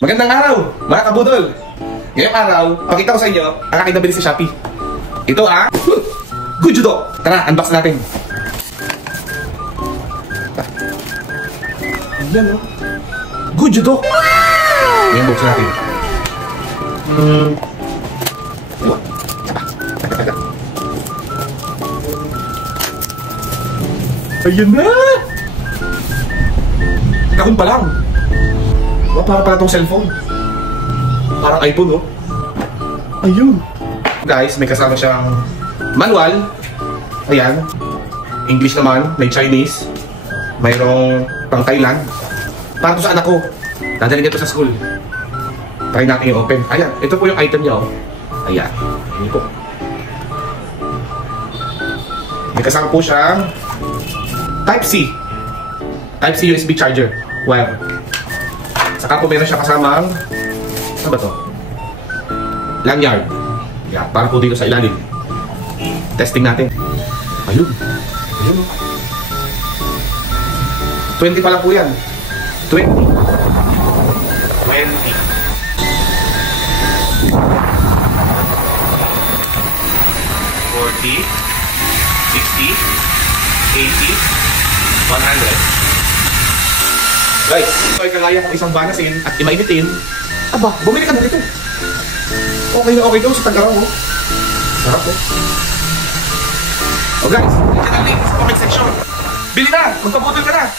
Magandang araw, mga kabudol! Ngayong araw, pakita ko sa inyo ang aking nabili sa Shopee. Ito ang Gujudo! Tara, unbox natin. Ayan o. Gujudo! Ngayon, buksan natin. Ayan na! Kahon pa lang. Parang pala itong cellphone. Parang iPhone, oh. Ayun. Guys, may kasama siyang manual. Ayan. English naman. May Chinese. Mayroong pang Thailand. Para to sa anak ko. Dadalhin niya to sa school. Try natin yung open. Ayan. Ito po yung item niya, oh. Ayan. Ayan po. May kasama po siyang Type-C. Type-C USB charger. Wire. Saka po meron siya kasamang, ano ba to? Lanyard. Yeah, para po dito sa ilalim. Testing natin. Ayun. Ayun. 20 pa lang po yan. 20. 20. 40. 60. 80. 100. Guys, ito ay kagaya kung isang banasin at imainitin. Aba, bumili ka na dito. Okay na okay daw sa Tagaraw, oh. Sarap, oh. Oh guys, nandiyan ang link sa comment section. Bili na! Magpaputol ka na!